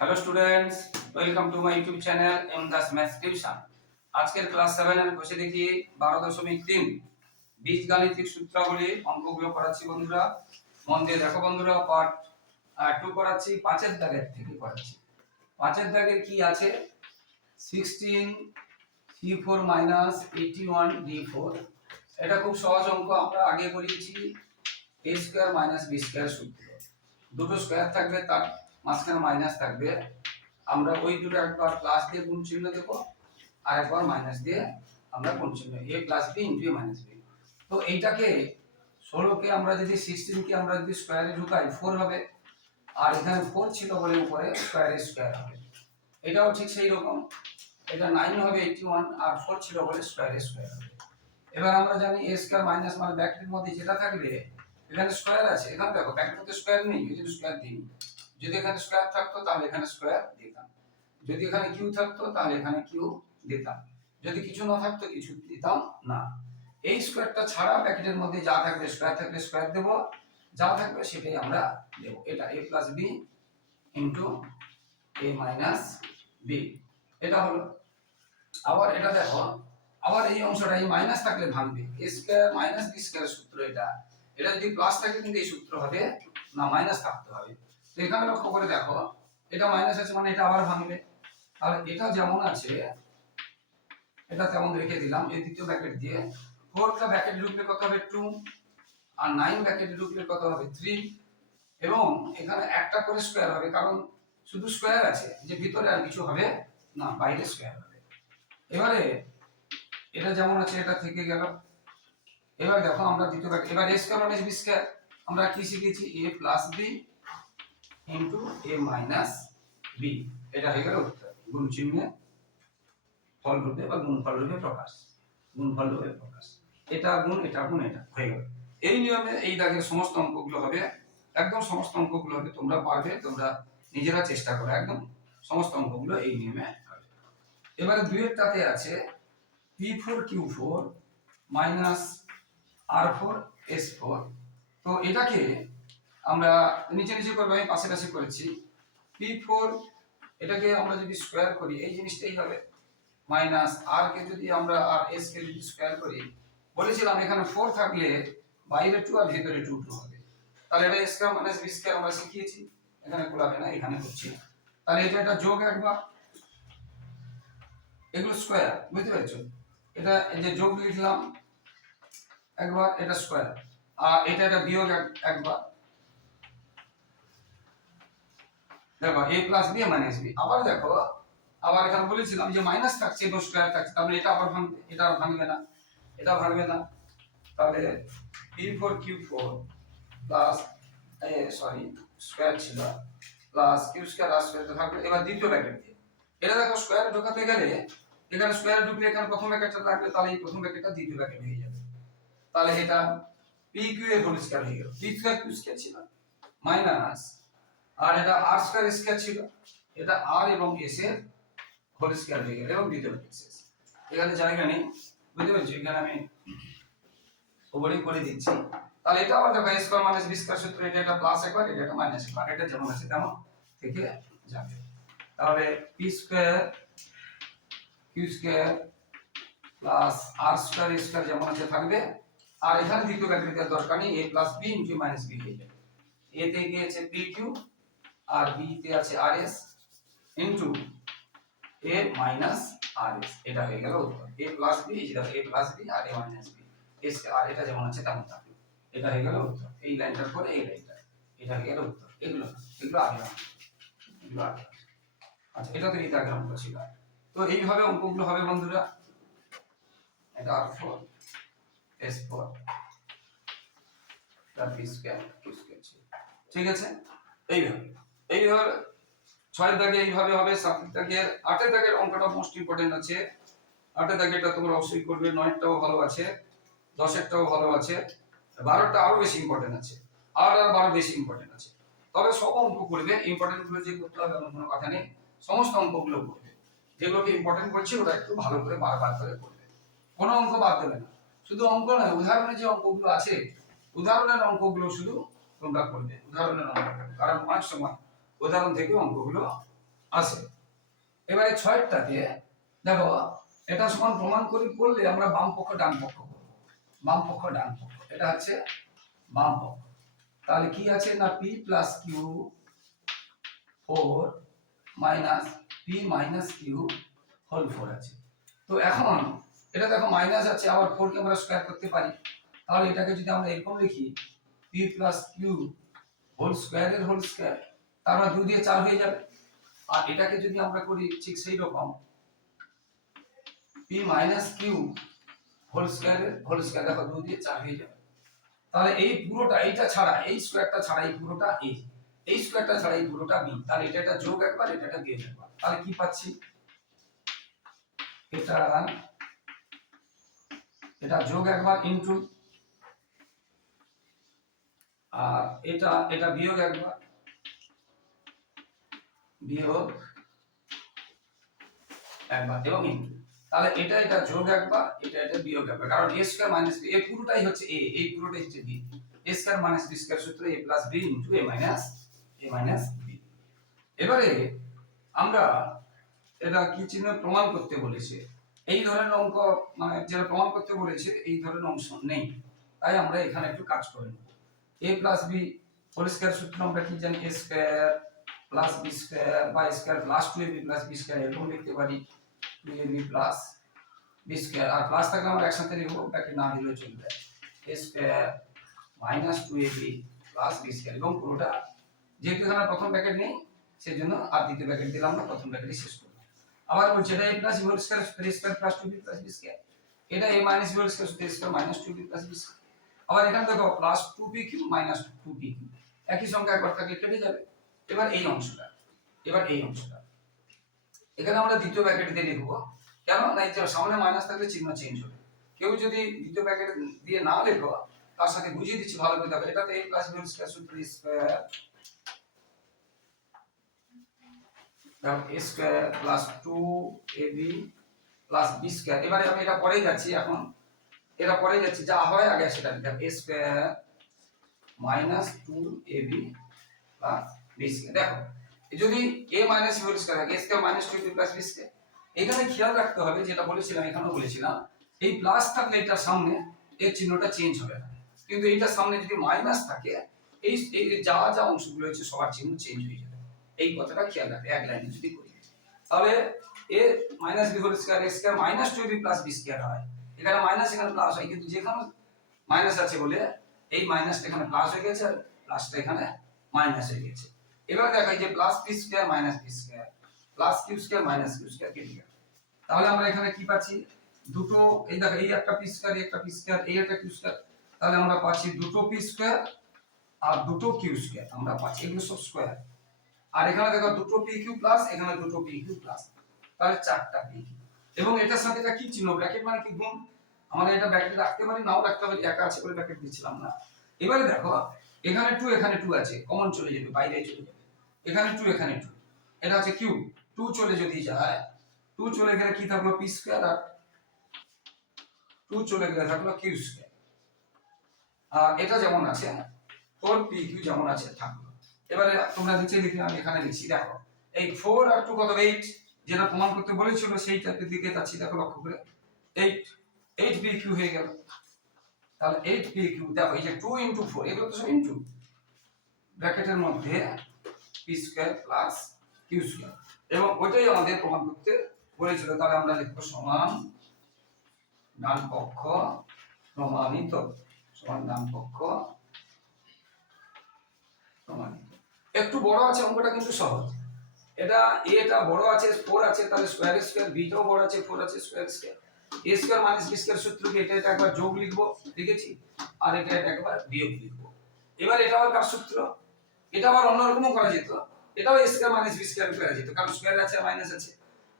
Hello students welcome to my YouTube channel M Das maths tuition আজকের class সেভেনের বসে দেখি বারো দশমিক তিন। বীজগাণিতিক সূত্রাবলী অঙ্কগুলো করাচ্ছি বন্ধুরা। মন দিয়ে দেখো বন্ধুরা পার্ট টু করাচ্ছি পাঁচের দাগের থেকে করাচ্ছি পাঁচের দাগের কি আছে? Sixteen c four minus eighty one d four এটা খুব সহজ অঙ্ক, আমরা আগে করিয়েছি। A square minus b square সূত্র। দুটো স্কোয়ার থাকবে তার মাঝখানে মাইনাস থাকবে। আমরা ওই দুটো একবার প্লাস দিয়ে গুণ চিহ্ন দেবো আর একবার মাইনাস দিয়ে আমরা গুণ চিহ্ন। A plus b into a minus b তো এইটাকে ষোলোকে আমরা যদি সিক্সটিনকে আমরা যদি স্কোয়ারে ঢুকাই ফোর হবে। আর এখানে ফোর ছিল বলে উপরে স্কোয়ারে স্কোয়ার হবে। এটাও ঠিক সেই রকম। এটা নাইন হবে এইটি ওয়ান আর ফোর ছিল বলে স্কোয়ারে স্কোয়ার হবে। এবার আমরা জানি এ স্কোয়ার মাইনাস মানে ব্যাকেটের মধ্যে যেটা থাকবে, এখানে স্কোয়ার আছে। এখানে দেখো ব্যাকেটের মধ্যে স্কোয়ার নেই ওই জন্য স্কোয়ার দিই যদি এখানে স্কোয়ার থাকতো, তাহলে এখানে স্কোয়ার দিতাম। যদি এখানে কিউ থাকতো, তাহলে এখানে কিউ দিতাম। যদি কিছু না থাকতো, কিছু দিতাম না। এই স্কোয়ারটা ছাড়া ব্র্যাকেটের মধ্যে যা থাকবে স্কোয়ার থাকবে স্কোয়ার দেবো। যা থাকবে, সেটাই আমরা দেব। এটা a plus b into a minus b এটা হলো। আবার এটা দেখো। আবার এই অংশটা, এই মাইনাস থাকলে ভাঙবে। A square minus b square সূত্র এটা। এটা যদি প্লাস থাকে, কিন্তু এই সূত্র হবে না মাইনাস থাকতে হবে। এখানে লক্ষ্য করে দেখো, এটা মাইনাস আছে মানে এটা আবার ভাঙবে। তাহলে এটা যেমন আছে, এটা তেমন রেখে দিলাম। এই দ্বিতীয় ব্র্যাকেট দিয়ে ফোরটা ব্যাকেট ঢুকলে কত হবে টু আর নাইন ব্যাকেট ঢুকলে কত হবে থ্রি এবং এখানে একটা করে স্কোয়ার হবে, কারণ শুধু স্কোয়ার আছে, যে ভিতরে আর কিছু হবে না, বাইরে স্কোয়ার হবে। এবারে এটা যেমন আছে, এটা থেকে গেল। এবার দেখো আমরা দ্বিতীয় ব্র্যাকেট এবার এস স্কোয়ার মানে বি স্কোয়ার আমরা কি শিখেছি? A plus b into a minus b এটা হয়ে গেল উত্তর। গুণ চিহ্নে ফল রূপে বা গুণ ফল রূপে প্রকাশ। গুণ ফল রূপে প্রকাশ। এটা গুণ এটা গুণ, এটা হয়ে গেল। এই নিয়মে এই দাগের সমস্ত অঙ্কগুলো হবে। একদম সমস্ত অঙ্কগুলো হবে, তোমরা পারবে, তোমরা নিজেরা চেষ্টা করো একদম। সমস্ত অঙ্কগুলো এই নিয়মে হবে। এবারে দুইয়েরটাতে আছে p four q four minus r four s four তো এটাকে আমরা নিচে নিচে করব, আমি পাশে পাশে করেছি। পি ফোর এটাকে আমরা যদি স্কোয়ার করি, এই জিনিসটাই হবে। মাইনাস আর কে যদি আমরা আর এস কে যদি স্কোয়ার করি, বলেছিলাম এখানে ফোর থাকলে বাইরে টু আর ভিতরে টু টু হবে। তাহলে এটা স্কোয়ার মাইনাস বি স্কোয়ার আমরা শিখিয়েছি, এখানে কোলাবে না, এখানে করছি তাহলে এটা একটা যোগ একবার। এগুলো স্কোয়ার বুঝতে পেরেছ? এটা এই যে যোগ লিখলাম, একবার এটা স্কোয়ার আর এটা একটা বিয়োগ এক- একবার। দেখো a plus b minus b আবার দেখো, আবার এখানে বলেছিলাম যে মাইনাস থাকছে এবং স্কোয়ার থাকছে। তাহলে এটা আবার ভাঙবে, এটা আর ভাঙবে না, এটা ভাঙবে না। তাহলে p four q four plus a sorry square ছিল plus q square r square থাকবে এবার দ্বিতীয় ব্র্যাকেট দিয়ে। এটা দেখো স্কোয়ারে ঢোকাতে গেলে এখানে স্কোয়ারে ঢুকলে এখানে প্রথম ব্র্যাকেটটা থাকবে তাহলে এই প্রথম ব্র্যাকেটটা দ্বিতীয় ব্র্যাকেট হয়ে যাবে। তাহলে এটা পি কিউ এর হোল স্কয়ার হয়ে গেল। পি স্কয়ার কিউ স্কয়ার ছিল। মাইনাস আর এটা আর স্কয়ার স্কয়ার ছিল। এটা আর এবং এস এর হোল স্কয়ার হয়ে গেল এবং দ্বিতীয় ব্র্যাকেট এখানে জায়গা নেই বুঝতে পারছ? এখানে আমি ওভারই করে দিচ্ছি। তাহলে এটা আবার দেখো স্কয়ার মাইনাস বি স্কয়ার সূত্র, এটা একটা প্লাস একবার, এটা একটা মাইনাস একবার। এটা যেমন আছে তেমন থেকে যাবে। তাহলে p square q square plus r square square যেমন আছে থাকবে। আর এখানে দ্বিতীয় দেওয়ার দরকার নেই, a plus b into minus b হয়ে যাবে। a তে গিয়েছে পি কিউ আর b তে আছে r s into a minus r s এটা হয়ে গেল উত্তর। A প্লাস বি দেখো a প্লাস বি আর a মাইনাস বি এস আর এটা যেমন আছে তেমন থাকবে এটা হয়ে গেল উত্তর। এই লাইনটার পরে এই লাইনটা। এটা হয়ে গেল উত্তর। এগুলো এগুলো আগে আগে আচ্ছা এটা তো এই দাগের অঙ্ক ছিল। তো এইভাবে অঙ্কগুলো হবে বন্ধুরা। এটা আর ফোর এস ফোর তার স্কয়ার ঠিক আছে? এইভাবে। এইভাবে ছয় দাগে এইভাবে হবে সাতের দাগের আটের দাগের অঙ্কটা মোস্ট ইম্পর্টেন্ট আছে। আটের দাগেরটা তোমরা অবশ্যই করবে, নয়টাও ভালো আছে, দশেরটাও ভালো আছে, বারোটা আরও বেশি ইম্পর্টেন্ট আছে আর আর বারো বেশি ইম্পর্টেন্ট আছে। তবে সব অঙ্ক করবে ইম্পর্টেন্টগুলো যে করতে হবে এমন কোনো কথা নেই, সমস্ত অঙ্কগুলো করবে। যেগুলোকে ইম্পর্টেন্ট করছি ওটা একটু ভালো করে বারবার করে করবে। কোনো অঙ্ক বাদ দেবে না। শুধু অঙ্ক নয়, উদাহরণে যে অঙ্কগুলো আছে, উদাহরণের অঙ্কগুলো শুধু তোমরা করবে, উদাহরণের অঙ্ক কারণ অনেক সময় উদাহরণ থেকে অঙ্কগুলো আসে। এবারে ছয়টা দিয়ে, দেখো, এটা সমান প্রমাণ করি, করলে আমরা বাম পক্ষ, ডান পক্ষ বাম পক্ষ, ডান পক্ষ। এটা হচ্ছে বাম পক্ষ। তাহলে কি আছে না p plus q four minus p minus q whole four আছে। তো এখন এটা দেখো মাইনাস আছে, আবার ফোরকে আমরা স্কোয়ার করতে পারি। তাহলে এটাকে যদি আমরা এরকম লিখি পি প্লাস কিউ হোল স্কোয়ারের হোল স্কোয়ার তার মানে দুই দিয়ে চার হয়ে যাবে। আর এটাকে যদি আমরা করি ঠিক সেই রকম পি মাইনাস কিউ হোল স্কোয়ারের হোল স্কোয়ার দেখো দুই দিয়ে চার হয়ে যাবে। তাহলে এই পুরোটা, এইটা ছাড়া, এই স্কোয়ারটা ছাড়া এই পুরোটা এ এই স্কোয়ারটা ছাড়া এই পুরোটা বি তাহলে এটা একটা যোগ একবার, এটা একটা বিয়োগ একবার। তাহলে কি পাচ্ছি? এটা এটা যোগ একবার ইনটু আর এটা এটা বিয়োগ একবার। বিয়োগ একবার, এবং তাহলে এটা এটা যোগ একবার, এটা এটা বিয়োগ একবার। কারণ a স্কয়ার মাইনাস বি এই পুরোটাই হচ্ছে a, এই পুরোটাই হচ্ছে b a square minus b square সূত্র a plus into a minus a minus b এবারে আমরা এটা কি চিহ্ন প্রমাণ করতে বলেছে? এই ধরনের অঙ্ক মানে যেটা প্রমাণ করতে বলেছে, এই ধরনের অংশ নেই। তাই আমরা এখানে একটু কাজ করে নেব। a প্লাস হোল স্কয়ার সূত্র আমরা কি জানি? a square plus b square বা square plus 2ab plus b square এরকম লিখতে পারি 2ab প্লাস b স্কয়ার আর প্লাস থাকলে আমরা একসাথে লিখব ব্র্যাকেট না দিলেও চলবে। a square minus 2ab plus b square এবং পুরোটা, যেহেতু এখানে প্রথম ব্র্যাকেট নেই, সেজন্য আর দ্বিতীয় ব্র্যাকেট দিলাম না, প্রথম ব্র্যাকেটই শেষ করব। আবার বলছি, এটা a plus b whole square square plus 2b plus b square এটা a minus b whole square square minus 2b plus b square আবার এখানে দেখো plus 2p Q minus 2p Q একই সংখ্যা একবার থাকলে কেটে যাবে। এবার এই অংশটা, এবার এই অংশটা। এখানে আমরা দ্বিতীয় ব্র্যাকেট দিয়ে লিখব। কেন? না সামনে মাইনাস থাকলে চিহ্ন চেঞ্জ হবে। কেউ যদি দ্বিতীয় ব্র্যাকেট দিয়ে না লেখো, তার সাথে বুঝিয়ে দিচ্ছি ভালো করে দেখো এটাতে a প্লাস হোল স্কয়ার সূত্র স্কয়ার দেখো a square plus 2ab plus b square এবারে আমি এটা পরেই যাচ্ছি এখন। এটা পরেই যাচ্ছি, যা হয় আগে সেটা দেখো a square minus 2ab plus square দেখো, যদি a minus whole square a square minus 2ab plus b square এখানে খেয়াল রাখতে হবে, যেটা বলেছিলাম, এখানেও বলেছিলাম, এই প্লাস থাকলে এটার সামনে এর চিহ্নটা চেঞ্জ হবে না। কিন্তু এইটার সামনে যদি মাইনাস থাকে, এই এই যা যা অংশগুলো আছে সবার চিহ্ন চেঞ্জ হয়ে যাবে। এই কথাটা খেয়াল রাখবে এক লাইনে যদি করি। তাহলে a minus b whole square a square minus two b plus b square হয়। এখানে মাইনাস এখানে প্লাস হয়, কিন্তু যেখানে মাইনাস আছে বলে, এই মাইনাসটা এখানে প্লাস হয়ে গেছে, আর প্লাসটা এখানে মাইনাস হয়ে গেছে। এবার দেখা যে plus b square minus b square plus q square minus q square কেটে গেল তাহলে আমরা এখানে কি পাচ্ছি? দুটো, এই দেখো, এই একটা পি স্কয়ার এই একটা পি স্কয়ার এই একটা কিউ স্কয়ার তাহলে আমরা পাচ্ছি দুটো পি স্কয়ার আর দুটো কিউ স্কয়ার আমরা পাচ্ছি। এগুলো সব স্কয়ার আর এখানে দেখো দুটো পি কিউ প্লাস এখানে দুটো পি কিউ প্লাস তাহলে চারটা পি কিউ এবং এটার সাথে এটা কি চিহ্ন? ব্র্যাকেট মানে কি গুণ? আমাদের এটা ব্র্যাকেট রাখতে পারি, নাও রাখতে পারি, একা আছে বলে ব্র্যাকেট দিচ্ছিলাম না। এবারে দেখো, এখানে টু এখানে টু আছে কমন চলে যাবে, বাইরে চলে যাবে। এখানে টু এখানে টু এটা হচ্ছে কিউ টু চলে যদি যায় টু চলে গেলে কি থাকল পি স্কয়ার আর টু চলে গেলে থাকল কিউ স্কয়ার আর এটা যেমন আছে ফোর পি কিউ যেমন আছে, থাকল। এবারে তোমরা নিচে লিখে আমি এখানে লিখছি, দেখো। এই ফোর আর টু কত? এইট যেটা প্রমাণ করতে বলেছিল সেইটার দিকে যাচ্ছি, দেখো লক্ষ্য করে। এইট এইট পি কিউ হয়ে গেল। তাহলে এইট পি কিউ দেখো, এই যে টু ইন্টু ফোর এগুলো তো সব ইন্টু ব্র্যাকেটের মধ্যে পি প্লাস কিউ এবং ওইটাই আমাদের প্রমাণ করতে বলেছিল, তাহলে আমরা লিখব সমান ডান পক্ষ প্রমাণিত, সমান ডান পক্ষ প্রমাণিত। একটু বড় আছে অঙ্কটা কিন্তু সহজ। এটা এটা বড় আছে ফোর আছে, তাহলে স্কোয়ার স্কোয়ার বিটাও বড় আছে ফোর আছে square square a square minus b square সূত্র কি? এটা এটা একবার যোগ লিখব লিখেছি আর এটা এটা একবার বিয়োগ লিখব। এবার এটা আবার কার সূত্র? এটা আবার অন্যরকমও করা যেত। এটাও a square minus b square করা যেত। কারণ স্কোয়ার আছে মাইনাস আছে।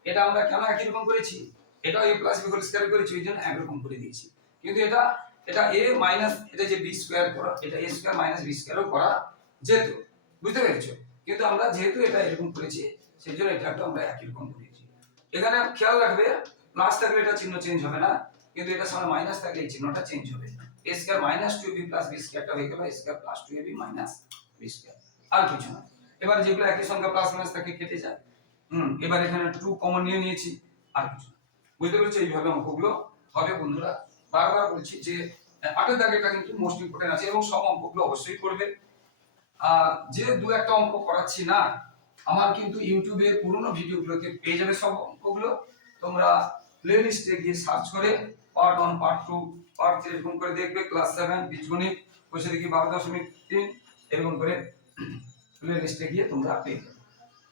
এটা আমরা কেন একই রকম করেছি? এটাও a plus b whole square করেছি, ওই জন্য একরকম করে দিয়েছি। কিন্তু এটা এটা এ মাইনাস এটা যে বি স্কোয়ার করা, এটা এ স্কোয়ার মাইনাস বি স্কোয়ারও করা যেত। বুঝতে পেরেছ? কিন্তু আমরা যেহেতু এটা এরকম করেছি, সেই জন্য এটাকে আমরা একই রকম করেছি এখানে খেয়াল রাখবে প্লাস থাকলে এটা চিহ্ন চেঞ্জ হবে না। কিন্তু এটা সামনে মাইনাস থাকলে এই চিহ্নটা চেঞ্জ হবে। A square minus two b plus b স্কয়ারটা হয়ে গেল square plus two a b minus b square আর কিছু না। এবার যেগুলো একই সংখ্যা প্লাস মাইনাস থাকে, কেটে যায়। হুম, এবার এখানে টু কমন নিয়ে নিয়েছি, আর কিছু না। বুঝতে পেরেছ? এইভাবে অঙ্কগুলো হবে বন্ধুরা। বারবার বলছি যে, আটের দাগেটা কিন্তু মোস্ট ইম্পর্টেন্ট আছে এবং সব অঙ্কগুলো অবশ্যই করবে। আর যে দু একটা অঙ্ক করাচ্ছি না, আমার কিন্তু ইউটিউবে পুরোনো ভিডিওগুলোতে পেয়ে যাবে সব অঙ্কগুলো। তোমরা প্লে লিস্টে গিয়ে সার্চ করে part one part two part three এরকম করে দেখবে। ক্লাস সেভেন বীজগণিত, বসে দেখি বারো দশমিক তিন, এরকম করে প্লে লিস্টে গিয়ে তোমরা পেয়ে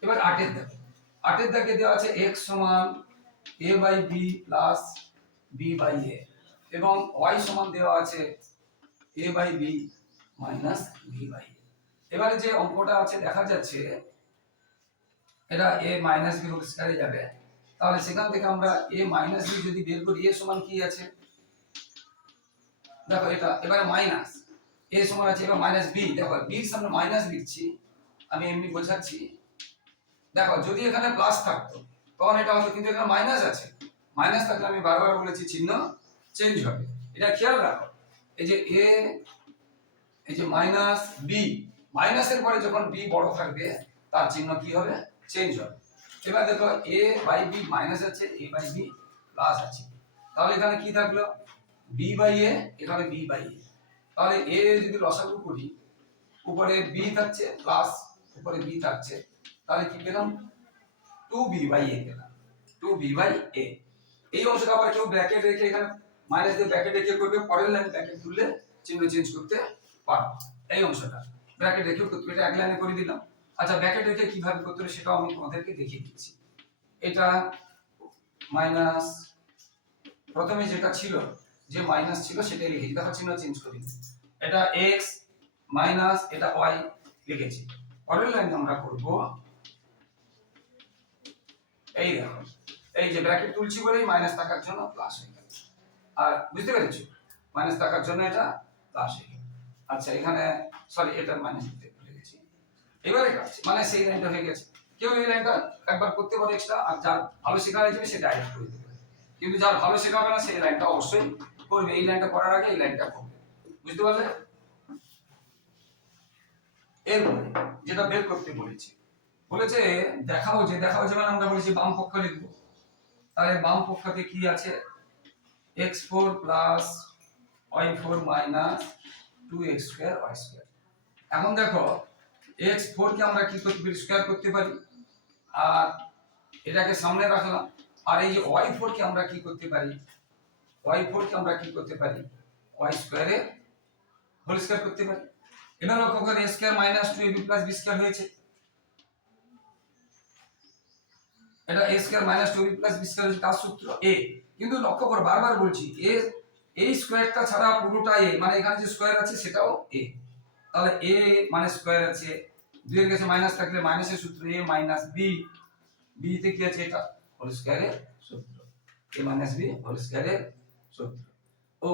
এবার আটের দাগে। আটের দাগে দেওয়া আছে এক্স সমান a by b plus b by a এবং ওয়াই সমান দেওয়া আছে a by b minus b by এবারে যে অঙ্কটা আছে, দেখা যাচ্ছে এটা এ মাইনাস বি হোল স্কয়ারে যাবে। তাহলে সেখান থেকে আমরা এ মাইনাস বি যদি বের করি এ সমান কি আছে? দেখো এটা, এবারে মাইনাস এ সমান আছে এবার মাইনাস বি দেখো বির সামনে মাইনাস লিখছি আমি এমনি বোঝাচ্ছি। দেখো, যদি এখানে প্লাস থাকতো, তখন এটা হতো, কিন্তু এখানে মাইনাস আছে। মাইনাস থাকলে আমি বারবার বলেছি চিহ্ন চেঞ্জ হবে। এটা খেয়াল রাখো। এই যে এ এই যে মাইনাস বি মাইনাসের পরে যখন বি বড় থাকবে, তার চিহ্ন কি হবে? চেঞ্জ হবে। এবার দেখো এ বাই বি মাইনাস আছে এ বাই বি প্লাস আছে। তাহলে এখানে কি থাকল? বি বাই এ এখানে বি বাই এ তাহলে এ যদি লসাগু করি, উপরে বি থাকছে প্লাস উপরে বি থাকছে, তাহলে কি পেলাম? টু বি বাই এ পেলাম। টু বি বাই এ এই অংশটা আবার কেউ ব্র্যাকেট রেখে এখানে মাইনাস দিয়ে ব্র্যাকেট রেখে করবে, পরের লাইন ব্র্যাকেট তুললে চিহ্ন চেঞ্জ করতে পারো এই অংশটা। ব্র্যাকেট রেখেও করতে এটা এক লাইনে করে দিলাম। আচ্ছা ব্র্যাকেট রেখে কীভাবে করতে হবে সেটাও আমি তোমাদেরকে দেখিয়ে দিচ্ছি। এটা মাইনাস প্রথমে যেটা ছিল যে মাইনাস ছিল সেটাই লিখেছি। দেখো চিহ্ন চেঞ্জ করি। এটা এক্স মাইনাস এটা ওয়াই লিখেছি। পরের লাইন আমরা করব, এই দেখো, এই যে ব্র্যাকেট তুলছি বলেই মাইনাস থাকার জন্য প্লাস হয়ে গেল। আর বুঝতে পেরেছ? মাইনাস থাকার জন্য এটা প্লাস হয়ে গেল। আচ্ছা এখানে সরি এটা মাইনাস দিতে ভুলে গেছি। এবারে কাটছি মানে সেই লাইনটা হয়ে গেছে। কেউ এই লাইনটা একবার করতে পারে এক্সট্রা আর যার ভালো শেখা হয়ে যাবে সে ডাইরেক্ট করে দেবে কিন্তু যার ভালো শেখা হবে না সেই লাইনটা অবশ্যই করবে এই লাইনটা করার আগে এই লাইনটা করবে বুঝতে পারলে? এরপরে যেটা বের করতে বলেছি, বলেছে দেখাও যে দেখাও যে মানে আমরা বলেছি বাম পক্ষ লিখব। তাহলে বাম পক্ষতে কি আছে? X four plus y four minus two x square y square. এখন দেখো, এক্স ফোরকে আমরা কি করতে স্কোয়ার করতে পারি? আর এটাকে সামনে রাখলাম। আর এই যে ওয়াই ফোরকে আমরা কি করতে পারি? ওয়াই ফোরকে আমরা কি করতে পারি? ওয়াই স্কোয়ারে হোল স্কোয়ার করতে পারি। এবার লক্ষ্য করেন a square minus two a b plus b square হয়েছে। এটা a square minus two b plus b square তার সূত্র এ কিন্তু লক্ষ্য করো, বারবার বলছি এ এই স্কোয়ারটা ছাড়া পুরোটা এ মানে এখানে যে স্কোয়ার আছে, সেটাও এ তাহলে এ মানে স্কোয়ার আছে, দুইয়ের কাছে মাইনাস থাকলে মাইনাসের সূত্র এ মাইনাস বি বি তে কি আছে এটা? হোল স্কোয়ারের সূত্র। এ মাইনাস বি হোল স্কোয়ারের সূত্র ও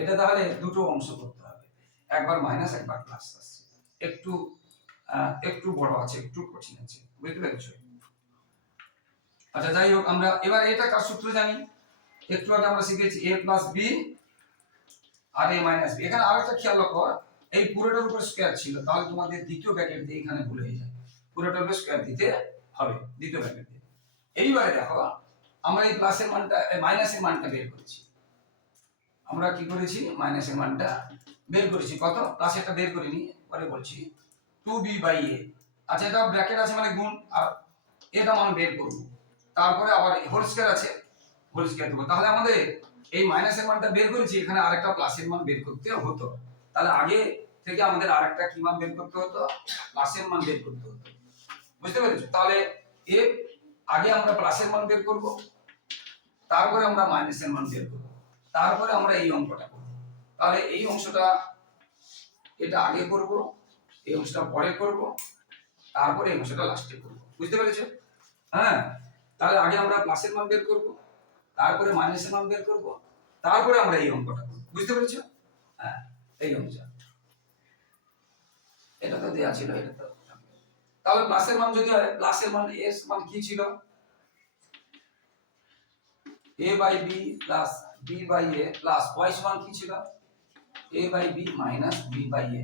এটা তাহলে দুটো অংশ করতে হবে। একবার মাইনাস একবার প্লাস আসছে। একটু একটু বড় আছে, একটু কঠিন আছে। বুঝতে পেরেছ? আচ্ছা যাই হোক, আমরা এবার এটা কার সূত্র জানি? একটু আগে আমরা শিখেছি a প্লাস বি আর a মাইনাস বি এখানে খেয়াল কর এই পুরোটার উপর স্কোয়ার ছিল। তাহলে তোমাদের দ্বিতীয় ব্র্যাকেট দিয়ে এখানে ভুল যায়। পুরোটার উপর স্কোয়ার দিতে হবে, দ্বিতীয় ব্র্যাকেট দিয়ে। এইবারে দেখো, আমরা এই প্লাসের মানটা মাইনাসের মানটা বের করেছি। আমরা কি করেছি? মাইনাসের মানটা বের করেছি। কত? প্লাসেরটা বের করিনি। পরে বলছি টু বি বাই এ আচ্ছা এটা ব্র্যাকেট আছে মানে গুণ। আর এটা মান বের করব। তারপরে আবার হোল স্কয়ার আছে। হোল স্কয়ার দেবো। তাহলে আমাদের এই মাইনাসের মানটা বের করেছি। এখানে আরেকটা প্লাসের মান বের করতে হতো। তাহলে আগে থেকে আমাদের আরেকটা কি মান বের করতে হতো? প্লাসের মান বের করতে হতো। বুঝতে পেরেছ? তাহলে এ আগে আমরা প্লাসের মান বের করব। তারপরে আমরা মাইনাসের মান বের করব। তারপরে আমরা এই অঙ্কটা করব। তাহলে এই অংশটা এটা আগে করব, এই অংশটা পরে করব, তারপরে এই অংশটা লাস্টে করব। বুঝতে পেরেছ? হ্যাঁ? তাহলে আগে আমরা প্লাসের মান বের করব, তারপরে মাইনাসের মান বের করব, তারপরে আমরা এই অঙ্কটা করব। বুঝতে পেরেছ? হ্যাঁ এই অঙ্ক এটা তো দেয়া ছিল, এটা তো তাহলে প্লাসের মান যদি হয় প্লাসের মান এস মান কি ছিল? A by b plus b by a plus y সমান কি ছিল? A by b minus b by a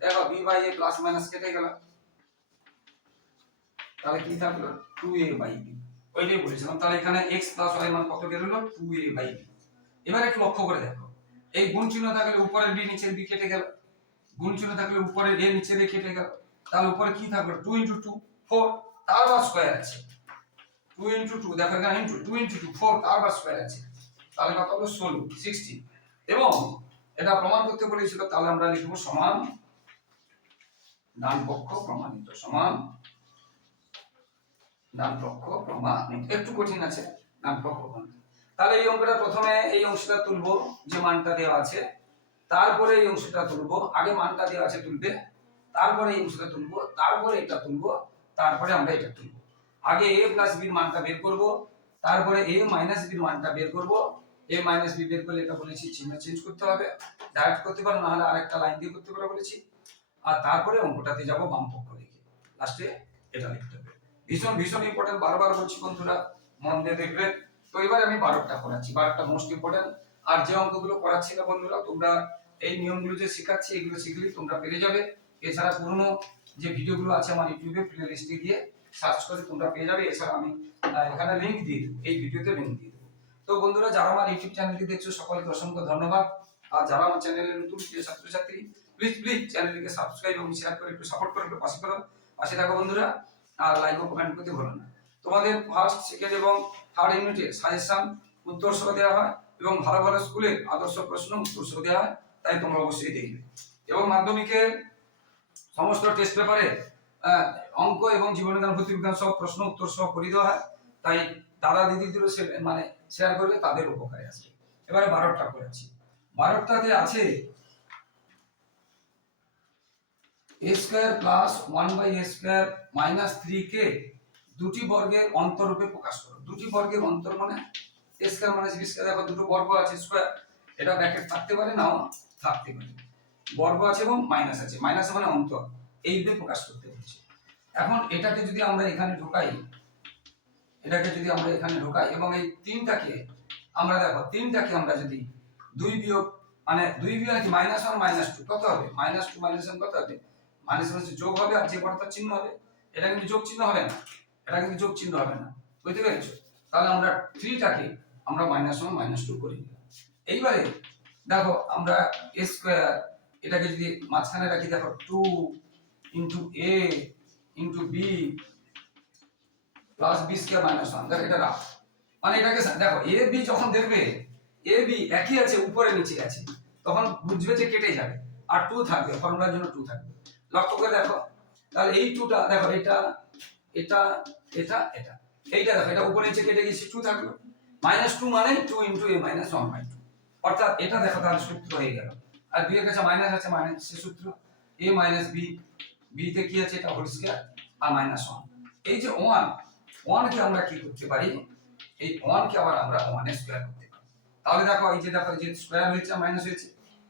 দেখো b by a plus minus কেটে গেল। তাহলে কি থাকল? টু এ বাই বি ওইটাই বলেছিলাম, তাহলে এখানে এক্স প্লাস ওয়াই মান কত বেরোলো টু এ বাই বি এবার একটু লক্ষ্য করে দেখো। এই গুণ চিহ্ন থাকলে উপরের বি নিচের বি কেটে গেল। গুণ চিহ্ন থাকলে উপরের এ নিচের এ কেটে গেল। তাহলে উপরে কি থাকল? টু ইন্টু টু ফোর তার আবার স্কোয়ার আছে। টু ইন্টু টু দেখো এখানে into two into two four তার আবার স্কোয়ার আছে। তাহলে কত হলো ষোলো সিক্সটি এবং এটা প্রমাণ করতে বলেছিল, তাহলে আমরা লিখব সমান ডান পক্ষ প্রমাণিত, সমান ডান পক্ষ প্রমাণিত। একটু কঠিন আছে ডান পক্ষ তাহলে এই অঙ্কটা প্রথমে এই অংশটা যে মানটা দেওয়া আছে। তারপরে এই অংশটা তুলবো, আগে মানটা দেওয়া আছে তুলবে, তারপরে এই অংশটা তুলবো, তারপরে এটা তুলবো, তারপরে আমরা এটা তুলবো। আগে এ প্লাস বির মানটা বের করব, তারপরে এ মাইনাস বির মানটা বের করব এ মাইনাস বি বের করলে এটা বলেছি, চিহ্ন চেঞ্জ করতে হবে। ডাইরেক্ট করতে পারো, না হলে আরেকটা লাইন দিয়ে করতে পারো বলেছি। আর তারপরে অঙ্কটাতে যাব বাম পক্ষ দিকে লাস্টে এটা লিখতে হবে। ভীষণ ভীষণ ইম্পর্টেন্ট বারবার বলছি বন্ধুরা, মন দিয়ে দেখবেন। তো এবার আমি বারোটা করাচ্ছি বারোটা মোস্ট ইম্পর্টেন্ট আর যে অঙ্কগুলো করাচ্ছি না বন্ধুরা, তোমরা এই নিয়মগুলো যে শেখাচ্ছি, এগুলো শিখলেই তোমরা পেরে যাবে। এছাড়া পুরনো যে ভিডিওগুলো আছে আমার ইউটিউবে প্লে লিস্টে গিয়ে সার্চ করে তোমরা পেয়ে যাবে। এছাড়া আমি এখানে লিংক দিই এই ভিডিওতে দিয়ে দেবো। তো বন্ধুরা, যারা আমার ইউটিউব চ্যানেলটি দেখছ, সকলকে অসংখ্য ধন্যবাদ। আর যারা আমার চ্যানেলে নতুন, প্রিয় ছাত্রছাত্রী প্লিজ প্লিজ চ্যানেলটিকে সাবস্ক্রাইব এবং শেয়ার করে একটু সাপোর্ট করে একটু পাশে করো পাশে থাকো বন্ধুরা, আর লাইক ও কমেন্ট করতে ভুলো না। তোমাদের ফার্স্ট সেকেন্ড এবং থার্ড ইউনিটের সাজেশন উত্তর সহ দেওয়া হয় এবং ভালো ভালো স্কুলের আদর্শ প্রশ্ন উত্তর সহ দেওয়া হয়, তাই তোমরা অবশ্যই দেখবে। এবং মাধ্যমিকের সমস্ত টেস্ট পেপারে অঙ্ক এবং জীবনবিজ্ঞান ভৌতিকবিজ্ঞান সব প্রশ্ন উত্তর সহ করে দেওয়া হয়। তাই দাদা দিদিদেরও মানে শেয়ার করলে তাদের উপকারে আসবে। এবারে বারোটা করেছি। বারোটাতে আছে a square plus one by a square minus three কে দুটি বর্গের অন্তরূপে প্রকাশ করো। দুটি বর্গের অন্তর মানে a square minus b square দেখো দুটো বর্গ আছে স্কোয়ার এটা ব্র্যাকেট থাকতে পারে, নাও থাকতে পারে। বর্গ আছে এবং মাইনাস আছে। মাইনাস মানে অন্তর। এইভাবে প্রকাশ করতে হচ্ছে। এখন এটাকে যদি আমরা এখানে ঢোকাই এটাকে যদি আমরা এখানে ঢোকাই, এবং এই তিনটাকে আমরা দেখো, তিনটাকে আমরা যদি দুই বিয়োগ মানে দুই বিয়োগ কি? মাইনাস ওয়ান, মাইনাস টু, কত হবে? মাইনাস টু, মাইনাস ওয়ান, কত হবে? মাইনাস ওয়ান যোগ হবে, আর যে পড়াটার চিহ্ন হবে, এটা কিন্তু যোগ চিহ্ন হবে না। এটা কিন্তু যোগ চিহ্ন হবে না। বুঝতে পেরেছ? তাহলে আমরা থ্রিটাকে আমরা মাইনাস ওয়ান, মাইনাস টু করে। এইবারে দেখো, আমরা এ স্কোয়ার, এটাকে যদি মাঝখানে রাখি, দেখো, two into a into b plus b square minus one দেখো, এটা রাখ মানে এটাকে দেখো এ বি যখন দেখবে এ বি একই আছে, উপরে নিচে আছে, তখন বুঝবে যে কেটে যাবে। আর টু থাকবে ফর্মুলার জন্য টু থাকবে। লক্ষ্য করে দেখো, তাহলে এই টুটা দেখো, এটা এটা এটা এটা। এইটা দেখো, এটা উপরে নিচে কেটে গেছে টু থাকল। মাইনাস টু মানে two into a minus one by two অর্থাৎ এটা দেখো, তাহলে সূত্র হয়ে গেল। আর বি এর কাছে মাইনাস আছে মাইনাস সে সূত্র। এ মাইনাস বি বি তে কি আছে, এটা হোল স্কয়ার আর মাইনাস ওয়ান এই যে ওয়ান ওয়ানকে আমরা কি করতে পারি? এই ওয়ানকে আবার আমরা ওয়ান স্কোয়ার করতে পারি। তাহলে দেখো, এই যে দেখো যে স্কোয়ার হয়েছে মাইনাস হয়েছে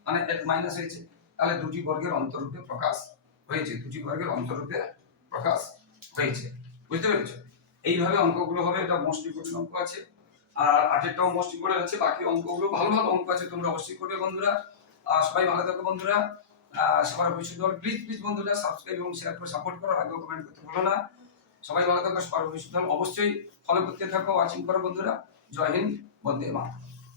মানে মাইনাস হয়েছে, তাহলে দুটি বর্গের অন্তরূপে প্রকাশ হয়েছে, দুটি বর্গের অন্তরূপে প্রকাশ হয়েছে। বুঝতে পেরেছ? এইভাবে অঙ্কগুলো হবে, এটা মোস্ট ইম্পর্টেন্ট অঙ্ক আছে। আর আটেরটাও মোস্ট ইম্পর্টেন্ট আছে, বাকি অঙ্কগুলো ভালো ভালো অঙ্ক আছে, তোমরা অবশ্যই করবে বন্ধুরা। আর সবাই ভালো থাকো বন্ধুরা। সবার হল প্লিজ প্লিজ বন্ধুরা সাবস্ক্রাইব এবং শেয়ার করে সাপোর্ট করো আগে কমেন্ট করতে ভুলো না। সবাই ভালো থাকো হল অবশ্যই ফলো করতে থাকো ওয়াচিং করো বন্ধুরা। জয় হিন্দ, বন্দে মাতরম।